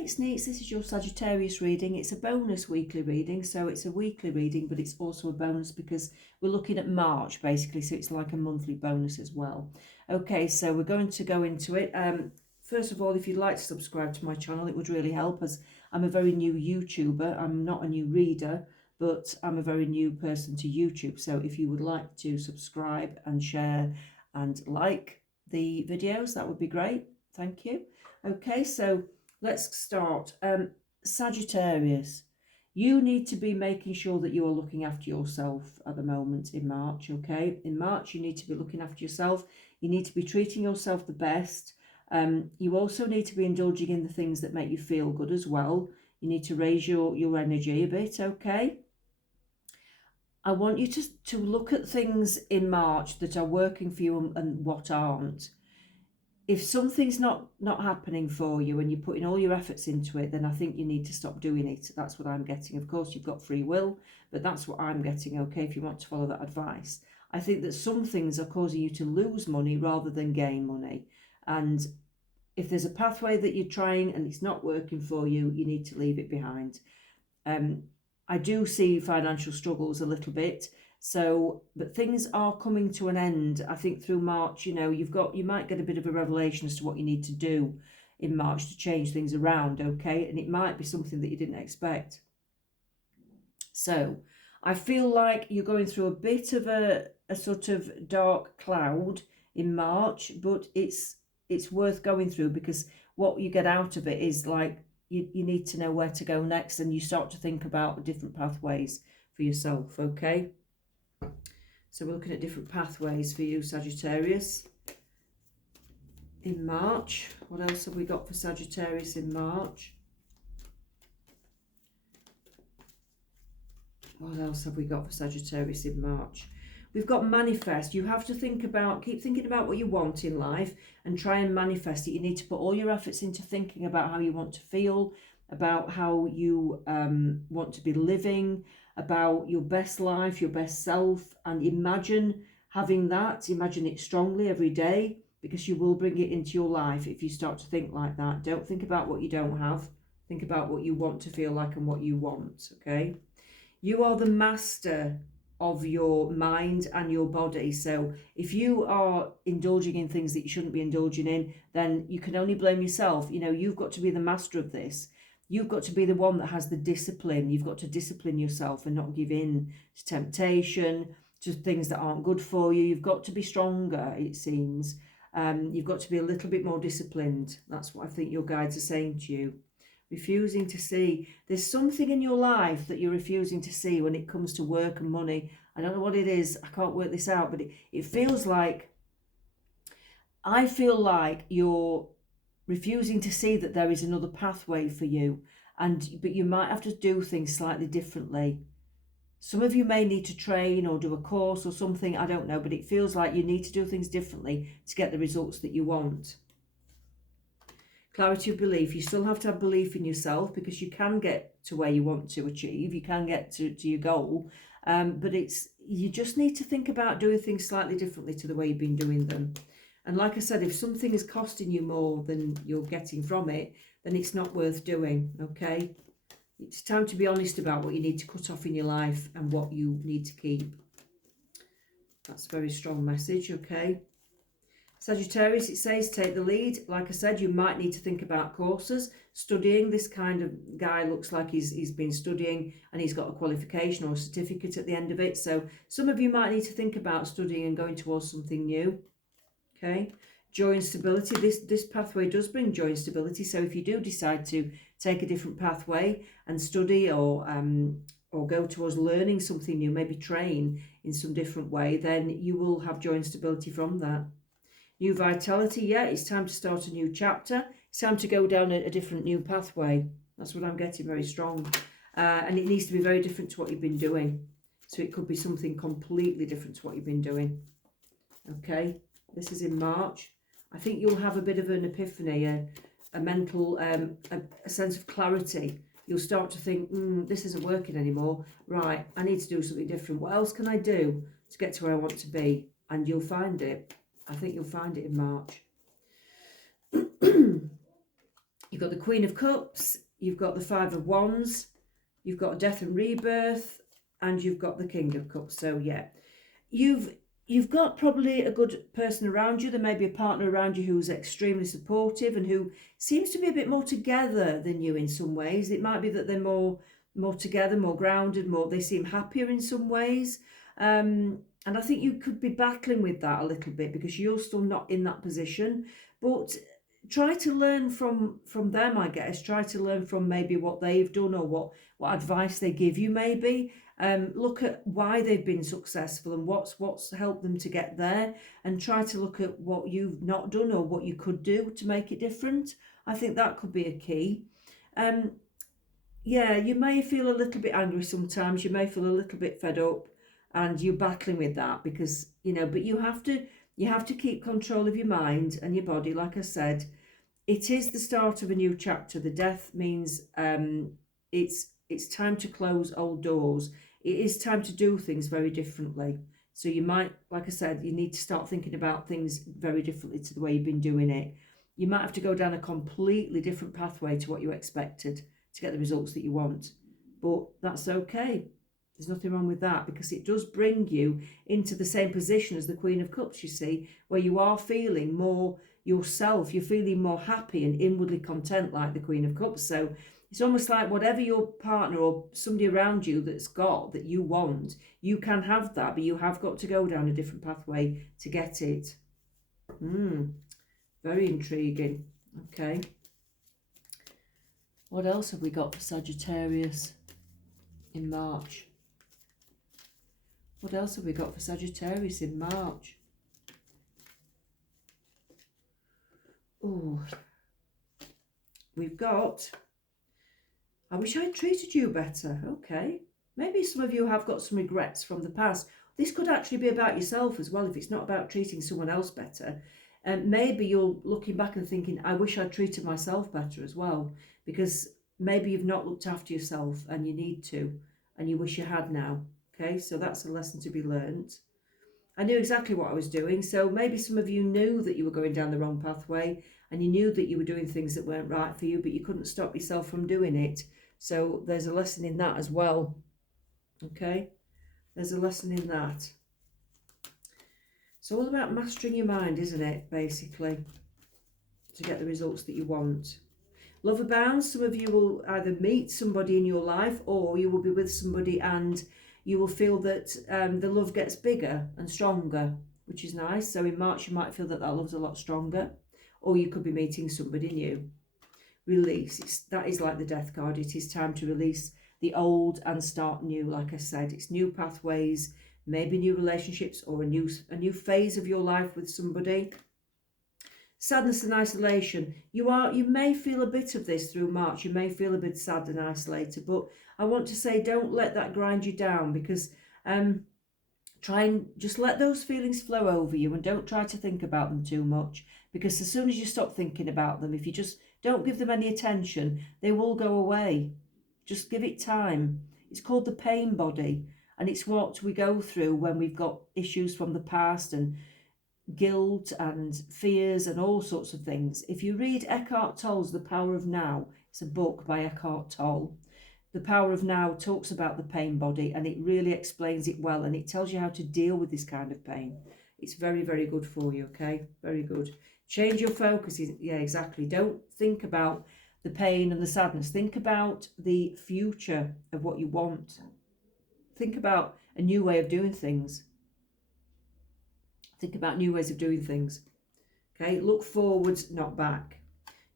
Hi, it's Neets. This is your Sagittarius reading. It's a bonus weekly reading, so it's a weekly reading, but it's also a bonus because we're looking at March, basically, so it's like a monthly bonus as well. Okay, so we're going to go into it. First of all, if you'd like to subscribe to my channel, it would really help, as I'm a very new YouTuber. I'm not a new reader, but I'm a very new person to YouTube. So if you would like to subscribe and share and like the videos, that would be great. Thank you. Okay, so let's start. Sagittarius, you need to be making sure that you are looking after yourself at the moment in March, okay? In March, you need to be looking after yourself. You need to be treating yourself the best. You also need to be indulging in the things that make you feel good as well. You need to raise your energy a bit, okay? I want you to look at things in March that are working for you and what aren't. If something's not happening for you and you're putting all your efforts into it, then I think you need to stop doing it. That's what I'm getting. Of course, you've got free will, but that's what I'm getting, okay, if you want to follow that advice. I think that some things are causing you to lose money rather than gain money. And if there's a pathway that you're trying and it's not working for you, you need to leave it behind. I do see financial struggles a little bit. So, but things are coming to an end. I think through March, you might get a bit of a revelation as to what you need to do in March to change things around, okay? And it might be something that you didn't expect. So, I feel like you're going through a bit of a sort of dark cloud in March, but it's worth going through, because what you get out of it is like you need to know where to go next, and you start to think about different pathways for yourself, okay? So we're looking at different pathways for you, Sagittarius, in March. What else have we got for Sagittarius in March? What else have we got for Sagittarius in March? We've got manifest. You have to keep thinking about what you want in life and try and manifest it. You need to put all your efforts into thinking about how you want to feel, about how you want to be living, about your best life, your best self, and imagine having that. Imagine it strongly every day, because you will bring it into your life if you start to think like that. Don't think about what you don't have. Think about what you want to feel like and what you want, okay? You are the master of your mind and your body. So if you are indulging in things that you shouldn't be indulging in, then you can only blame yourself. You know, you've got to be the master of this. You've got to be the one that has the discipline. You've got to discipline yourself and not give in to temptation, to things that aren't good for you. You've got to be stronger, it seems. You've got to be a little bit more disciplined. That's what I think your guides are saying to you. Refusing to see. There's something in your life that you're refusing to see when it comes to work and money. I don't know what it is. I can't work this out, but it feels like, I feel like you're refusing to see that there is another pathway for you, but you might have to do things slightly differently. Some of you may need to train or do a course or something, I don't know, but it feels like you need to do things differently to get the results that you want. Clarity of belief. You still have to have belief in yourself, because you can get to where you want to achieve. You can get to your goal, but you just need to think about doing things slightly differently to the way you've been doing them. And like I said, if something is costing you more than you're getting from it, then it's not worth doing, okay? It's time to be honest about what you need to cut off in your life and what you need to keep. That's a very strong message, okay? Sagittarius, it says take the lead. Like I said, you might need to think about courses, studying. This kind of guy looks like he's been studying and he's got a qualification or a certificate at the end of it. So some of you might need to think about studying and going towards something new. Okay, joy and stability. This pathway does bring joy and stability. So if you do decide to take a different pathway and study or go towards learning something new, maybe train in some different way, then you will have joy and stability from that. New vitality, yeah, it's time to start a new chapter. It's time to go down a different new pathway. That's what I'm getting, very strong. And it needs to be very different to what you've been doing. So it could be something completely different to what you've been doing. Okay, this is in March. I think you'll have a bit of an epiphany, a mental, a sense of clarity. You'll start to think, this isn't working anymore. Right, I need to do something different. What else can I do to get to where I want to be? And you'll find it. I think you'll find it in March. You've got the Queen of Cups, you've got the Five of Wands, you've got Death and Rebirth, and you've got the King of Cups. So yeah, you've got probably a good person around you. There may be a partner around you who's extremely supportive and who seems to be a bit more together than you in some ways. It might be that they're more together, more grounded, they seem happier in some ways. And I think you could be battling with that a little bit because you're still not in that position. But try to learn from them, I guess. Try to learn from maybe what they've done or what advice they give you maybe. Look at why they've been successful and what's helped them to get there, and try to look at what you've not done or what you could do to make it different. I think that could be a key. Yeah, you may feel a little bit angry sometimes. You may feel a little bit fed up, and you're battling with that because but you have to keep control of your mind and your body. Like I said, it is the start of a new chapter. The death means it's time to close old doors. It is time to do things very differently. So you might, like I said, you need to start thinking about things very differently to the way you've been doing it. You might have to go down a completely different pathway to what you expected to get the results that you want. But that's okay. There's nothing wrong with that because it does bring you into the same position as the Queen of Cups, you see, where you are feeling more yourself. You're feeling more happy and inwardly content like the Queen of Cups. So it's almost like whatever your partner or somebody around you that's got that you want, you can have that, but you have got to go down a different pathway to get it. Very intriguing. Okay. What else have we got for Sagittarius in March? What else have we got for Sagittarius in March? Oh, we've got, I wish I'd treated you better. Okay. Maybe some of you have got some regrets from the past. This could actually be about yourself as well, if it's not about treating someone else better. And maybe you're looking back and thinking, I wish I'd treated myself better as well, because maybe you've not looked after yourself and you need to, and you wish you had now. Okay, so that's a lesson to be learned. I knew exactly what I was doing. So maybe some of you knew that you were going down the wrong pathway and you knew that you were doing things that weren't right for you, but you couldn't stop yourself from doing it. So there's a lesson in that as well. Okay, there's a lesson in that. It's all about mastering your mind, isn't it, basically, to get the results that you want. Love abound. Some of you will either meet somebody in your life or you will be with somebody and you will feel that the love gets bigger and stronger, which is nice. So in March, you might feel that love's a lot stronger, or you could be meeting somebody new. Release. That is like the death card. It is time to release the old and start new. Like I said, it's new pathways, maybe new relationships or a new phase of your life with somebody. Sadness and isolation. You may feel a bit of this through March. You may feel a bit sad and isolated, but I want to say don't let that grind you down, because try and just let those feelings flow over you and don't try to think about them too much, because as soon as you stop thinking about them, if you just don't give them any attention, they will go away. Just give it time. It's called the pain body, and it's what we go through when we've got issues from the past and guilt and fears and all sorts of things. If you read Eckhart Tolle's The Power of Now, it's a book by Eckhart Tolle. The Power of Now talks about the pain body, and it really explains it well, and it tells you how to deal with this kind of pain. It's very, very good for you, okay? Very good. Change your focus. Yeah, exactly. Don't think about the pain and the sadness. Think about the future of what you want. Think about a new way of doing things. Think about new ways of doing things. Okay, look forwards, not back.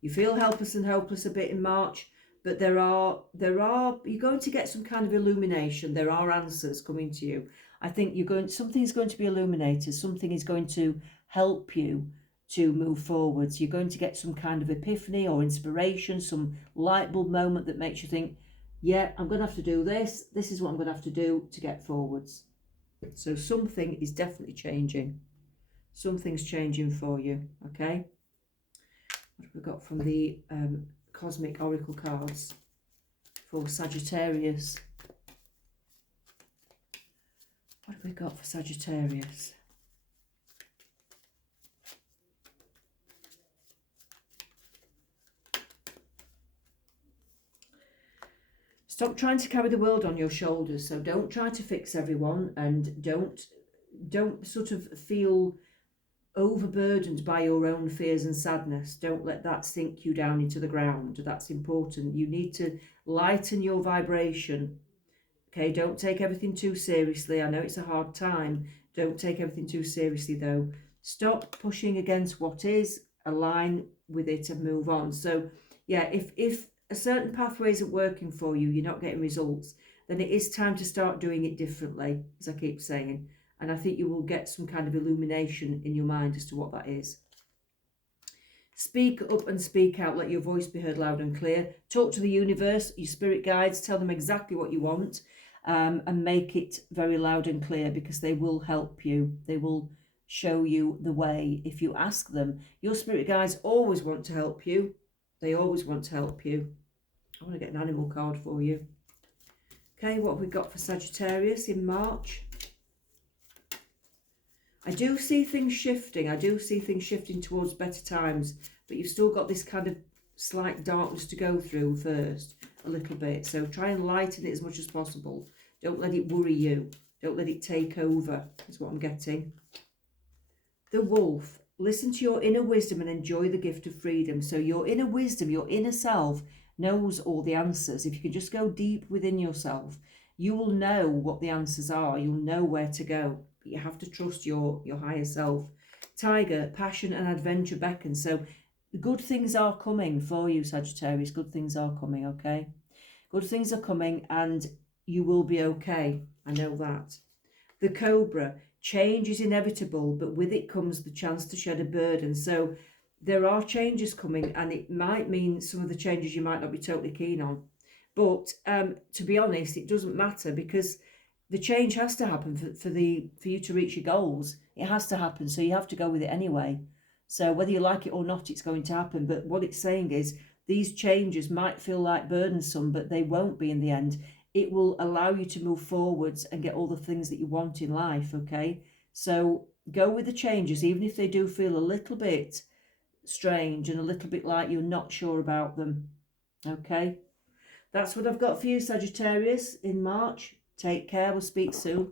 You feel helpless and hopeless a bit in March, but you're going to get some kind of illumination. There are answers coming to you. I think something's going to be illuminated. Something is going to help you to move forwards. You're going to get some kind of epiphany or inspiration, some light bulb moment that makes you think, yeah, I'm going to have to do this. This is what I'm going to have to do to get forwards. So something is definitely changing. Something's changing for you, okay? What have we got from the Cosmic Oracle cards for Sagittarius? What have we got for Sagittarius? Stop trying to carry the world on your shoulders. So don't try to fix everyone, and don't sort of feel overburdened by your own fears and sadness. Don't let that sink you down into the ground. That's important. You need to lighten your vibration. Okay, don't take everything too seriously. I know it's a hard time. Don't take everything too seriously though. Stop pushing against what is, align with it and move on. So yeah, if a certain pathway isn't working for you, you're not getting results, then it is time to start doing it differently, as I keep saying. And I think you will get some kind of illumination in your mind as to what that is. Speak up and speak out. Let your voice be heard loud and clear. Talk to the universe, your spirit guides. Tell them exactly what you want, and make it very loud and clear, because they will help you. They will show you the way if you ask them. Your spirit guides always want to help you. They always want to help you. I want to get an animal card for you. Okay, what have we got for Sagittarius in March? I do see things shifting. I do see things shifting towards better times, but you've still got this kind of slight darkness to go through first, a little bit. So try and lighten it as much as possible. Don't let it worry you. Don't let it take over, is what I'm getting. The Wolf. Listen to your inner wisdom and enjoy the gift of freedom. So your inner wisdom, your inner self knows all the answers. If you can just go deep within yourself, you will know what the answers are. You'll know where to go. But you have to trust your higher self. Tiger, passion and adventure beckon. So good things are coming for you, Sagittarius. Good things are coming, okay? Good things are coming and you will be okay. I know that. The Cobra, change is inevitable, but with it comes the chance to shed a burden. So there are changes coming, and it might mean some of the changes you might not be totally keen on. But to be honest, it doesn't matter, because the change has to happen for you to reach your goals. It has to happen, so you have to go with it anyway. So whether you like it or not, it's going to happen. But what it's saying is these changes might feel like burdensome, but they won't be in the end. It will allow you to move forwards and get all the things that you want in life, okay? So go with the changes, even if they do feel a little bit strange and a little bit like you're not sure about them, okay? That's what I've got for you, Sagittarius, in March. Take care. We'll speak soon.